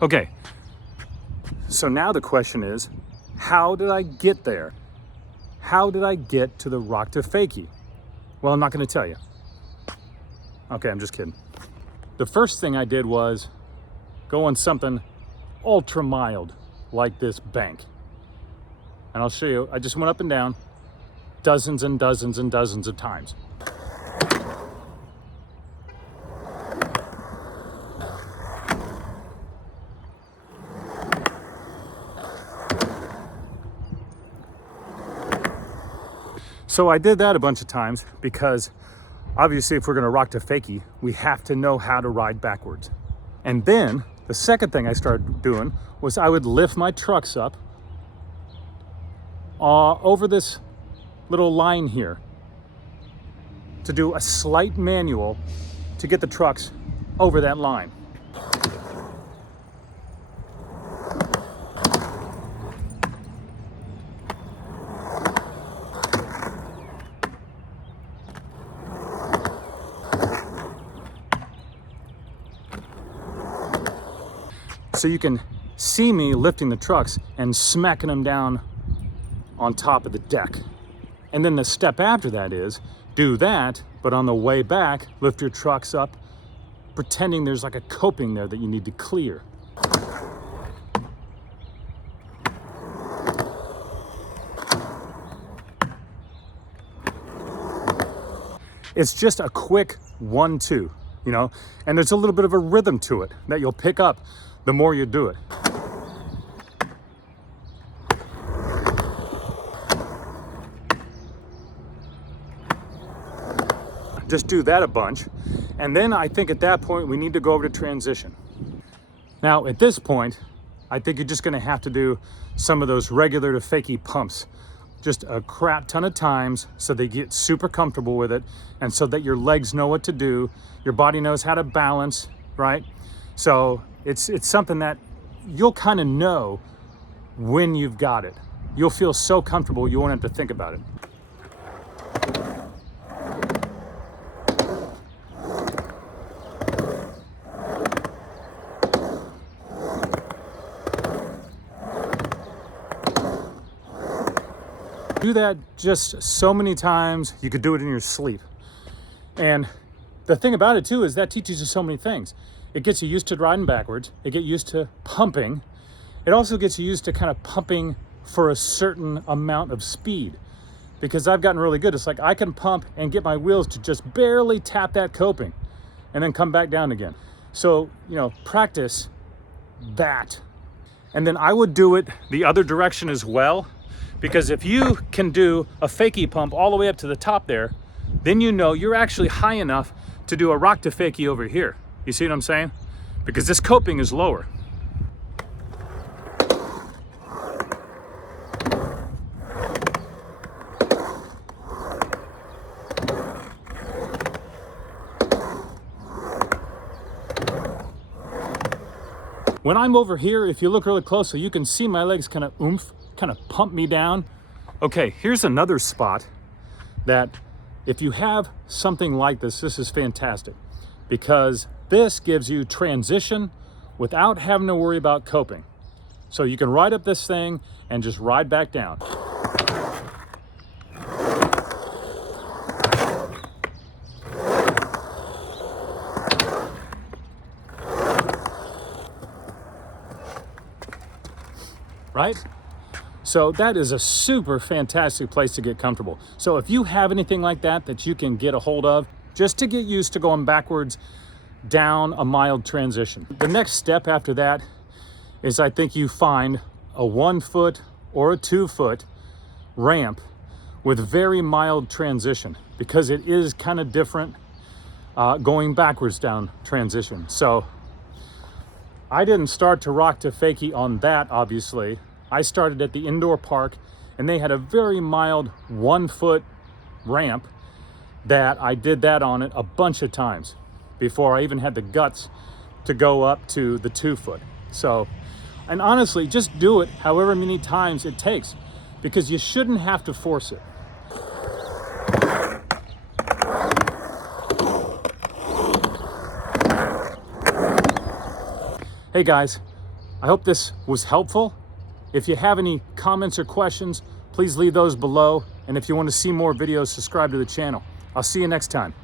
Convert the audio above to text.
Okay, so now the question is, how did I get there? How did I get to the rock to fakie? Well, I'm not going to tell you. Okay, I'm just kidding. The first thing I did was go on something ultra mild like this bank. And I'll show you, I just went up and down dozens and dozens and dozens of times. So I did that a bunch of times because obviously if we're gonna rock to fakie, we have to know how to ride backwards. And then the second thing I started doing was I would lift my trucks up over this little line here to do a slight manual to get the trucks over that line. So you can see me lifting the trucks and smacking them down on top of the deck. And then the step after that is do that, but on the way back, lift your trucks up, pretending there's like a coping there that you need to clear. It's just a quick 1-2, you know, and there's a little bit of a rhythm to it that you'll pick up the more you do it. Just do that a bunch. And then I think at that point, we need to go over to transition. Now, at this point, I think you're just gonna have to do some of those regular to fakie pumps, just a crap ton of times so they get super comfortable with it and so that your legs know what to do, your body knows how to balance, right? So it's something that you'll kind of know when you've got it. You'll feel so comfortable, you won't have to think about it. Do that just so many times, you could do it in your sleep. And the thing about it too is that teaches you so many things. It gets you used to riding backwards. It gets you used to pumping. It also gets you used to kind of pumping for a certain amount of speed. Because I've gotten really good. It's like I can pump and get my wheels to just barely tap that coping and then come back down again. So, you know, practice that. And then I would do it the other direction as well. Because if you can do a fakie pump all the way up to the top there, then you know you're actually high enough to do a rock to fakie over here. You see what I'm saying? Because this coping is lower. When I'm over here, if you look really closely, you can see my legs kind of oomph, kind of pump me down. Okay, here's another spot that if you have something like this, this is fantastic because this gives you transition without having to worry about coping. So you can ride up this thing and just ride back down. Right? So that is a super fantastic place to get comfortable. So if you have anything like that that you can get a hold of, just to get used to going backwards down a mild transition. The next step after that is I think you find a 1 foot or a 2 foot ramp with very mild transition because it is kind of different going backwards down transition. So I didn't start to rock to fakie on that, obviously. I started at the indoor park and they had a very mild 1 foot ramp that I did that on it a bunch of times before I even had the guts to go up to the 2 foot. So, and honestly, just do it however many times it takes because you shouldn't have to force it. Hey guys, I hope this was helpful. If you have any comments or questions, please leave those below. And if you want to see more videos, subscribe to the channel. I'll see you next time.